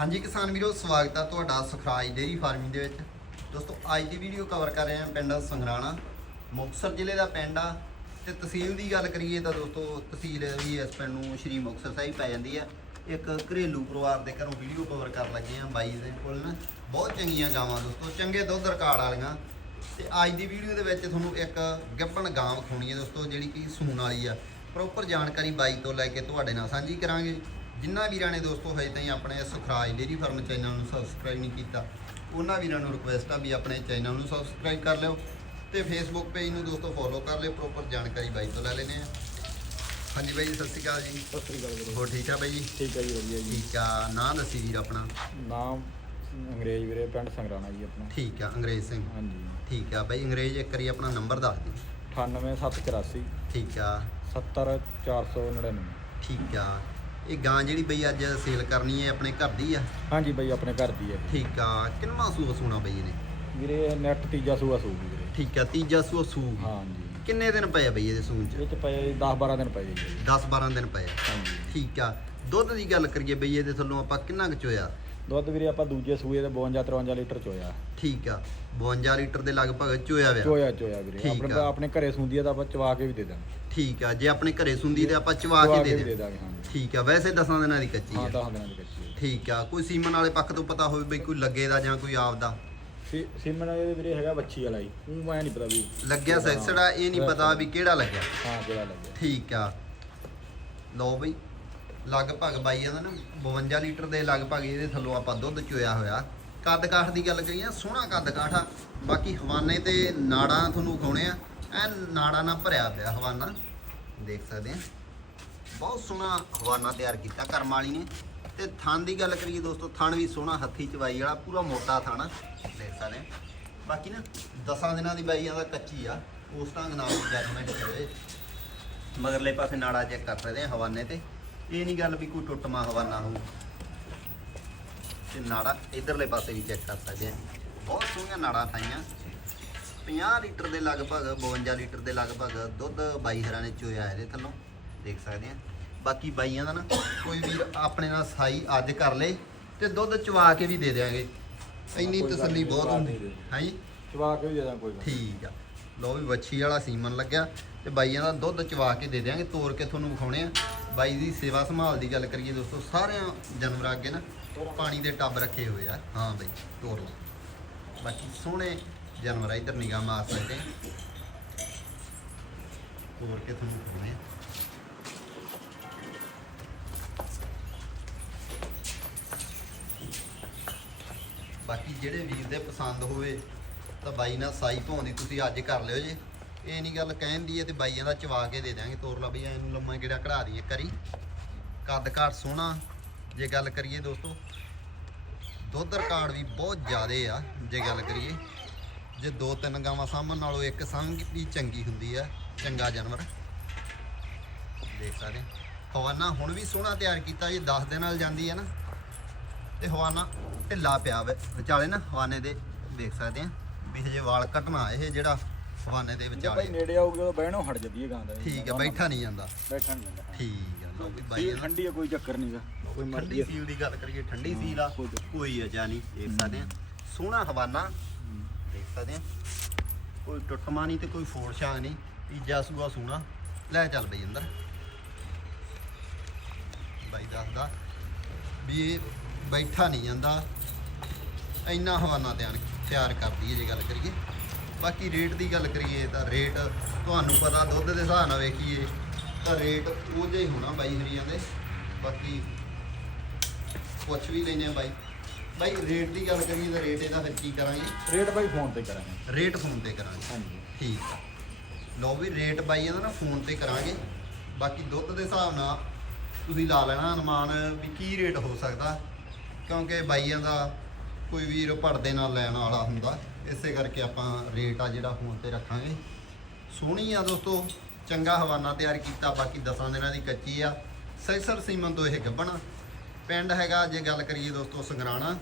ਹਾਂਜੀ ਕਿਸਾਨ ਵੀਰੋ, ਸਵਾਗਤ ਆ ਤੁਹਾਡਾ ਸੁਖਰਾਜ ਡੇਰੀ ਫਾਰਮਿੰਗ ਦੇ ਵਿੱਚ। ਦੋਸਤੋ, ਅੱਜ ਦੀ ਵੀਡੀਓ ਕਵਰ ਕਰ ਰਹੇ ਹਾਂ ਪਿੰਡ ਸੰਗਰਾਣਾ। ਮੁਕਤਸਰ ਜ਼ਿਲ੍ਹੇ ਦਾ ਪਿੰਡ ਆ ਤੇ ਤਹਿਸੀਲ ਦੀ ਗੱਲ ਕਰੀਏ ਤਾਂ ਦੋਸਤੋ, ਤਹਿਸੀਲ ਵੀ ਇਸ ਪਿੰਡ ਨੂੰ ਸ਼੍ਰੀ ਮੁਕਤਸਰ ਸਾਹਿਬ ਪੈ ਜਾਂਦੀ ਆ। ਇੱਕ ਘਰੇਲੂ ਪਰਿਵਾਰ ਦੇ ਘਰੋਂ ਵੀਡੀਓ ਕਵਰ ਕਰ ਲੱਗੇ ਆ ਬਾਈ ਦੇ ਕੋਲ ਨਾ। ਬਹੁਤ ਚੰਗੀਆਂ ਗਾਵਾਂ ਦੋਸਤੋ, ਚੰਗੇ ਦੁੱਧ ਰਿਕਾਰਡ ਵਾਲੀਆਂ। ਤੇ ਅੱਜ ਦੀ ਵੀਡੀਓ ਦੇ ਵਿੱਚ ਤੁਹਾਨੂੰ ਇੱਕ ਗੱਭਣ ਗਾਂ ਵਿਖਾਉਣੀ ਹੈ ਦੋਸਤੋ, ਜਿਹੜੀ ਕਿ ਸੂਣ ਵਾਲੀ ਆ। ਪ੍ਰੋਪਰ ਜਾਣਕਾਰੀ ਬਾਈ ਤੋਂ ਲੈ ਕੇ ਤੁਹਾਡੇ ਨਾਲ ਸਾਂਝੀ ਕਰਾਂਗੇ। ਜਿਨ੍ਹਾਂ ਵੀਰਾਂ ਨੇ ਦੋਸਤੋ ਹਜੇ ਤਾਈਂ ਆਪਣੇ ਸੁਖਰਾਜ ਡੇਰੀ ਫਾਰਮ ਚੈਨਲ ਨੂੰ ਸਬਸਕ੍ਰਾਈਬ ਨਹੀਂ ਕੀਤਾ ਉਹਨਾਂ ਵੀਰਾਂ ਨੂੰ ਰਿਕੁਐਸਟ ਆ ਵੀ ਆਪਣੇ ਚੈਨਲ ਨੂੰ ਸਬਸਕ੍ਰਾਈਬ ਕਰ ਲਿਓ ਤੇ ਫੇਸਬੁੱਕ ਪੇਜ ਨੂੰ ਦੋਸਤੋ ਫੋਲੋ ਕਰ ਲਿਓ ਪ੍ਰੋਪਰ ਜਾਣਕਾਰੀ ਬਾਈ ਤੋਂ ਲੈ ਲੈਨੇ ਆ ਹਾਂਜੀ ਬਾਈ ਜੀ, ਸਤਿ ਸ਼੍ਰੀ ਅਕਾਲ ਜੀ। ਸਤਿ ਸ੍ਰੀ ਅਕਾਲ ਵੀਰੇ। ਹੋਰ ਠੀਕ ਆ ਬਾਈ ਜੀ? ਠੀਕ ਹੈ ਜੀ ਵਧੀਆ ਜੀ। ਠੀਕ ਆ ਨਾਂ ਦੱਸੀ ਵੀਰ ਆਪਣਾ? ਨਾਮ ਅੰਗਰੇਜ਼ ਵੀਰੇ ਪਿੰਡ ਸੰਗਰਾਣਾ ਜੀ ਆਪਣਾ। ਠੀਕ ਆ ਅੰਗਰੇਜ਼ ਸਿੰਘ। ਹਾਂਜੀ। ਠੀਕ ਆ ਬਾਈ ਅੰਗਰੇਜ਼ ਇੱਕ ਵਾਰੀ ਆਪਣਾ ਨੰਬਰ ਦੱਸ ਦਿਓ। 98784 ਠੀਕ ਆ। 70499 ਠੀਕ ਆ। ਇਹ ਗਾਂ ਜਿਹੜੀ ਬਈ ਅੱਜ ਸੇਲ ਕਰਨੀ ਹੈ ਆਪਣੇ ਘਰ ਦੀ ਆ? ਹਾਂਜੀ ਬਾਈ ਆਪਣੇ ਘਰ ਦੀ ਹੈ। ਠੀਕ ਆ। ਕਿੰਨਾ ਸੂਆ ਸੂਣਾ ਬਈ ਇਹਨੇ? ਵੀਰੇ ਨੈਟ ਤੀਜਾ ਸੂਆ ਸੂਗੀ ਵੀਰੇ। ਠੀਕ ਆ ਤੀਜਾ ਸੂਆ ਸੂ। ਹਾਂਜੀ। ਕਿੰਨੇ ਦਿਨ ਪਏ ਆ ਬਈ ਇਹਦੇ ਸੂਣ ਚ? ਇਹ ਚ ਪਏ 10 12 ਦਿਨ ਪਏ ਜੀ। 10 12 ਦਿਨ ਪਏ ਆ। ਹਾਂਜੀ। ਠੀਕ ਆ। ਦੁੱਧ ਦੀ ਗੱਲ ਕਰੀਏ ਬਈ ਇਹਦੇ ਥੱਲੋਂ ਆਪਾਂ ਕਿੰਨਾ ਕੁ ਚੋਇਆ? ਦੁੱਧ ਵੀਰੇ ਆਪਾਂ ਦੂਜੇ ਸੂਏ ਦੇ 52 53 ਲੀਟਰ ਚੋਇਆ। ਠੀਕ ਆ। 52 ਲੀਟਰ ਦੇ ਲਗਭਗ ਚੋਇਆ ਵਿਆ ਚੋਇਆ ਚੋਇਆ ਵੀਰੇ। ਠੀਕ ਆਪਣੇ ਆ। ਆਪਣੇ ਘਰੇ ਸੁੰਦੀ ਆ ਤਾਂ ਆਪਾਂ ਚਵਾ ਕੇ ਵੀ ਦੇ ਦਾਂਗੇ। ਠੀਕ ਆ। ਜੇ ਆਪਣੇ ਘਰੇ ਸੁੰਦੀ ਤੇ ਆਪਾਂ ਚਵਾ ਕੇ ਦੇ ਦੇ ਦਾਂਗੇ ਠੀਕ ਆ ਵੈਸੇ ਦਸਾਂ ਦਿਨਾਂ ਦੀ ਕੱਚੀ ਹਾਂ ਆ 10 ਦਿਨਾਂ ਦੀ ਕੱਚੀ ਹੈ ਠੀਕ ਆ ਕੋਈ ਸੀਮਨ ਵਾਲੇ ਪੱਖ ਤੋਂ ਪਤਾ ਹੋਵੇ ਬਈ ਕੋਈ ਲੱਗੇ ਦਾ ਜਾਂ ਕੋਈ ਆਪਦਾ ਸੀ ਸਿਮਨ ਇਹਦੇ ਵੀਰੇ ਹੈਗਾ ਬੱਚੀ ਵਾਲਾ ਜੀ ਉਹ ਮੈਂ ਨਹੀਂ ਪਤਾ ਵੀ ਲੱਗਿਆ ਸੈਕਸੜਾ ਇਹ ਨਹੀਂ ਪਤਾ ਵੀ ਕਿਹੜਾ ਲੱਗਿਆ। ਹਾਂ ਕਿਹੜਾ ਲੱਗਿਆ। ਠੀਕ ਆ। ਲਓ ਬਈ ਲਗਭਗ ਬਾਈ ਇਹਦਾ ਨਾ 52 ਲੀਟਰ ਦੇ ਲਗਭਗ ਇਹਦੇ ਥੱਲੋਂ ਆਪਾਂ ਦੁੱਧ ਚੋਇਆ ਹੋਇਆ। ਕੱਦ ਕਾਠ ਦੀ ਗੱਲ ਕਰੀਏ ਸੋਹਣਾ ਕੱਦ ਕਾਠ ਆ। ਬਾਕੀ ਹਵਾਨੇ ਤੇ ਨਾੜਾਂ ਤੁਹਾਨੂੰ ਵਿਖਾਉਣੇ ਆ। ਐ ਨਾੜਾਂ ਨਾਲ ਭਰਿਆ ਪਿਆ ਹਵਾਨਾ। ਦੇਖ ਸਕਦੇ ਆ। ਬਹੁਤ ਸੋਹਣਾ ਹਵਾਨਾ ਤਿਆਰ ਕੀਤਾ ਕਰਮ ਵਾਲੀ ਨੇ। ਤੇ ਥਣ ਦੀ ਗੱਲ ਕਰੀਏ ਦੋਸਤੋ, ਥਣ ਵੀ ਸੋਹਣਾ ਹੱਥੀ ਚਵਾਈ ਵਾਲਾ, ਪੂਰਾ ਮੋਟਾ ਥਣ ਆ। ਦੇਖ ਸਕਦੇ ਬਾਕੀ ਨਾ, ਦਸਾਂ ਦਿਨਾਂ ਦੀ ਬਾਈ ਇਹਦਾ ਕੱਚੀ ਆ, ਉਸ ਢੰਗ ਨਾਲ ਜਜਮੈਂਟ ਕਰੇ ਮਗਰਲੇ ਪਾਸੇ ਨਾੜਾ ਚੈੱਕ ਕਰ ਸਕਦੇ ਆ ਹਵਾਨੇ ਤੇ। ਇਹ ਨਹੀਂ ਗੱਲ ਵੀ ਕੋਈ ਟੁੱਟਮਾ ਹਵਾਨਾ ਹੋਊ। ਤੇ ਨਾੜਾ ਇਧਰਲੇ ਪਾਸੇ ਵੀ ਚੈੱਕ ਕਰ ਸਕਦੇ ਆ ਬਹੁਤ ਸੋਹਣੀਆਂ ਨਾੜਾਂ ਥਾਈਆਂ। 50 ਲੀਟਰ ਦੇ ਲਗਭਗ 52 ਲੀਟਰ ਦੇ ਲਗਭਗ ਦੁੱਧ ਬਾਈ ਹਰਾਂ ਨੇ ਚੋਇਆ ਇਹਦੇ ਥੱਲੋਂ। ਦੇਖ ਸਕਦੇ ਆ ਬਾਕੀ ਬਾਈਆਂ ਦਾ ਨਾ ਕੋਈ ਵੀਰ ਆਪਣੇ ਨਾਲ ਸਾਈ ਅੱਜ ਕਰ ਲੇ ਤੇ ਦੁੱਧ ਚਵਾ ਕੇ ਵੀ ਦੇ ਦੇਾਂਗੇ ਇੰਨੀ ਤਸੱਲੀ ਬਹੁਤ ਹੁੰਦੀ। ਹੈ ਜੀ? ਚਵਾ ਕੇ ਵੀ ਦੇ ਦਾਂ ਕੋਈ ਗੱਲ। ਠੀਕ ਆ। ਲੋ ਵੀ ਵੱਛੀ ਵਾਲਾ ਸੀਮਨ ਲੱਗਿਆ ਤੇ ਬਾਈਆਂ ਦਾ ਦੁੱਧ ਚਵਾ ਕੇ ਦੇ ਦਿਆਂਗੇ। ਤੋੜ ਕੇ ਤੁਹਾਨੂੰ ਵਿਖਾਉਣੇ ਆ। ਬਾਈ ਦੀ ਸੇਵਾ ਸੰਭਾਲ ਦੀ ਗੱਲ ਕਰੀਏ ਦੋਸਤੋ ਸਾਰਿਆਂ ਜਾਨਵਰਾਂ ਅੱਗੇ ਨਾ ਪਾਣੀ ਦੇ ਟੱਬ ਰੱਖੇ ਹੋਏ ਆ। ਹਾਂ ਬਈ ਤੋੜ ਲਓ। ਬਾਕੀ ਸੋਹਣੇ ਜਾਨਵਰ ਇੱਧਰ ਨਿਗਾਹ ਮਾਰ ਸਕਦੇ ਤੋੜ ਕੇ ਤੁਹਾਨੂੰ ਵਿਖਾਉਣੇ ਆ। ਬਾਕੀ ਜਿਹੜੇ ਵੀਰ ਦੇ ਪਸੰਦ ਹੋਵੇ, ਤਾਂ ਬਾਈ ਨਾਲ ਸਾਈ ਪਾਉਂਦੀ ਤੁਸੀਂ ਅੱਜ ਕਰ ਲਿਓ ਜੇ। ਇਹ ਨਹੀਂ ਗੱਲ ਕਹਿਣ ਦੀ ਹੈ ਤੇ ਬਾਈਆਂ ਦਾ ਚਵਾ ਕੇ ਦੇ ਦਾਂਗੇ ਤੋਰ ਲਾ ਬਈ ਇਹਨੂੰ ਲੰਮਾ ਕਿਹੜਾ ਕਢਾ ਦਈਏ ਕਰੀ ਕੱਦ ਘਾਟ ਸੋਹਣਾ। ਜੇ ਗੱਲ ਕਰੀਏ ਦੋਸਤੋ, ਦੁੱਧ ਰਿਕਾਰਡ ਵੀ ਬਹੁਤ ਜ਼ਿਆਦੇ ਆ, ਜੇ ਗੱਲ ਕਰੀਏ। ਜੇ ਦੋ ਤਿੰਨ ਗਾਵਾਂ ਸਾਹਮਣ ਨਾਲੋਂ ਇੱਕ ਸੰਗ ਵੀ ਚੰਗੀ ਹੁੰਦੀ ਆ, ਚੰਗਾ ਜਾਨਵਰ। ਦੇਖ ਸਕਦੇ ਹਵਾਨਾ ਹੁਣ ਵੀ ਸੋਹਣਾ ਤਿਆਰ ਕੀਤਾ ਜੇ 10 ਦਿਨ ਨਾਲ ਜਾਂਦੀ ਹੈ ਨਾ। ਤੇ ਹਵਾਨਾ ਢਿੱਲਾ ਪਿਆ ਵੇ। ਵਿਚਾਲੇ ਨਾ ਹਵਾਨੇ ਦੇ ਦੇਖ ਸਕਦੇ ਆ ਵੀ ਹਜੇ ਵਾਲ ਕੱਟਣਾ ਇਹ ਜਿਹੜਾ ਹਵਾਨੇ ਦੇ ਜੇ ਭਾਈ ਵਿਚਾਲੇ ਨੇੜੇ ਆਊਗਾ ਤਾਂ ਬਹਿਣੋਂ ਹਟ ਜਾਂਦੀ ਹੈ ਗਾਂ ਦਾ। ਠੀਕ ਹੈ ਬੈਠਾ ਨਹੀਂ ਜਾਂਦਾ। ਬੈਠਾ ਨਹੀਂ ਜਾਂਦਾ ਠੀਕ ਲਓ ਵੀ ਬਾਈ ਠੰਡੀ ਹੈ ਕੋਈ ਚੱਕਰ ਨਹੀਂਗਾ ਕੋਈ ਮਰਜ਼ੀ ਸੀਲ ਦੀ ਗੱਲ ਕਰੀਏ ਠੰਡੀ ਸੀਲ ਆ ਕੋਈ ਅਜਾ ਨਹੀਂ ਦੇਖ ਸਕਦੇ ਆ। ਸੋਹਣਾ ਹਵਾਨਾ ਦੇਖ ਸਕਦੇ ਆ। ਕੋਈ ਟੁੱਟਮਾ ਨਹੀਂ ਤੇ ਕੋਈ ਫੋੜ ਛਾਂ ਨਹੀਂ ਤੀਜਾ ਸੂਆ ਸੋਹਣਾ। ਲੈ ਚੱਲ ਬਈ ਅੰਦਰ। ਬਾਈ ਦੱਸਦਾ ਵੀ ਇਹ ਬੈਠਾ ਨਹੀਂ ਜਾਂਦਾ। ਇੰਨਾ ਹਵਾਨਾ ਤਿਆਰ ਤਿਆਰ ਕਰਦੀ ਹੈ ਜੇ ਗੱਲ ਕਰੀਏ। ਬਾਕੀ ਰੇਟ ਦੀ ਗੱਲ ਕਰੀਏ ਤਾਂ ਰੇਟ ਤੁਹਾਨੂੰ ਪਤਾ ਦੁੱਧ ਦੇ ਹਿਸਾਬ ਨਾਲ ਵੇਖੀਏ ਤਾਂ ਰੇਟ ਉਹ ਜਿਹਾ ਹੀ ਹੋਣਾ ਬਾਈ ਹਰੀਆਂ ਦੇ। ਬਾਕੀ ਪੁੱਛ ਵੀ ਲੈਨੇ ਆ ਬਾਈ। ਬਾਈ ਰੇਟ ਦੀ ਗੱਲ ਕਰੀਏ ਤਾਂ ਰੇਟ ਇਹਦਾ ਫਿਰ ਕੀ ਕਰਾਂਗੇ? ਰੇਟ ਭਾਈ ਫੋਨ ਤੇ ਕਰਾਂਗੇ। ਰੇਟ ਫੋਨ ਤੇ ਕਰਾਂਗੇ। ਹਾਂਜੀ। ਠੀਕ ਆ। ਲਓ ਵੀ ਰੇਟ ਬਾਈ ਇਹਦਾ ਨਾ ਫੋਨ ਤੇ ਕਰਾਂਗੇ। ਬਾਕੀ ਦੁੱਧ ਦੇ ਹਿਸਾਬ ਨਾਲ ਤੁਸੀਂ ਲਾ ਲੈਣਾ ਅਨੁਮਾਨ ਵੀ ਕੀ ਰੇਟ ਹੋ ਸਕਦਾ। ਕਿਉਂਕਿ ਬਾਈਆਂ ਦਾ ਕੋਈ ਵੀਰ ਪੜਦੇ ਨਾਲ ਲੈਣ ਵਾਲਾ ਹੁੰਦਾ। ਇਸੇ ਕਰਕੇ ਆਪਾਂ ਰੇਟ ਆ ਜਿਹੜਾ ਫੋਨ ਤੇ ਰੱਖਾਂਗੇ। ਸੋਹਣੀ ਆ ਦੋਸਤੋ, ਚੰਗਾ ਹਵਾਨਾ ਤਿਆਰ ਕੀਤਾ। ਬਾਕੀ ਦਸਾਂ ਦਿਨਾਂ ਦੀ ਕੱਚੀ ਆ। ਸੈਸਰ ਸੀਮਨ ਤੋਂ ਇਹ ਗੱਬਣਾ। ਪਿੰਡ ਹੈਗਾ, ਜੇ ਗੱਲ ਕਰੀਏ ਦੋਸਤੋ ਸੰਗਰਾਣਾ,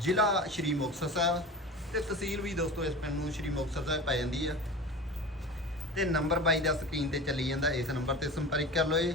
ਜ਼ਿਲ੍ਹਾ ਸ਼੍ਰੀ ਮੁਕਤਸਰ ਸਾਹਿਬ। ਤੇ ਤਹਿਸੀਲ ਵੀ ਦੋਸਤੋ ਇਸ ਪਿੰਡ ਨੂੰ ਸ਼੍ਰੀ ਮੁਕਤਸਰ ਸਾਹਿਬ ਪੈ ਜਾਂਦੀ ਆ। ਤੇ ਨੰਬਰ ਬਾਈ ਦਾ ਸਕਰੀਨ ਤੇ ਚੱਲੀ ਜਾਂਦਾ। ਇਸ ਨੰਬਰ ਤੇ ਸੰਪਰਕ ਕਰ ਲਓ ਇਹ।